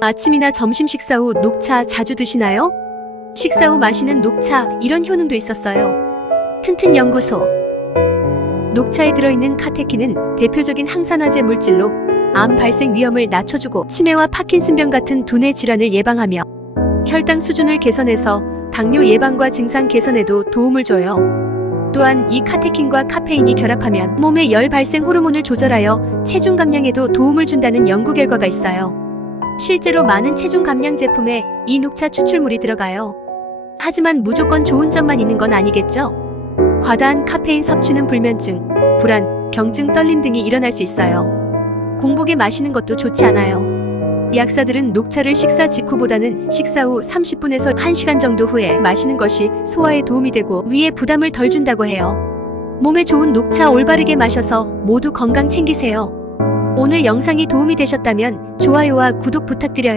아침이나 점심 식사 후 녹차 자주 드시나요? 식사 후 마시는 녹차 이런 효능도 있었어요. 튼튼 연구소 녹차에 들어있는 카테킨은 대표적인 항산화제 물질로 암 발생 위험을 낮춰주고 치매와 파킨슨병 같은 두뇌 질환을 예방하며 혈당 수준을 개선해서 당뇨 예방과 증상 개선에도 도움을 줘요. 또한 이 카테킨과 카페인이 결합하면 몸의 열 발생 호르몬을 조절하여 체중 감량에도 도움을 준다는 연구 결과가 있어요. 실제로 많은 체중 감량 제품에 이 녹차 추출물이 들어가요. 하지만 무조건 좋은 점만 있는 건 아니겠죠? 과다한 카페인 섭취는 불면증, 불안, 경증, 떨림 등이 일어날 수 있어요. 공복에 마시는 것도 좋지 않아요. 약사들은 녹차를 식사 직후보다는 식사 후 30분에서 1시간 정도 후에 마시는 것이 소화에 도움이 되고 위에 부담을 덜 준다고 해요. 몸에 좋은 녹차 올바르게 마셔서 모두 건강 챙기세요. 오늘 영상이 도움이 되셨다면 좋아요와 구독 부탁드려요.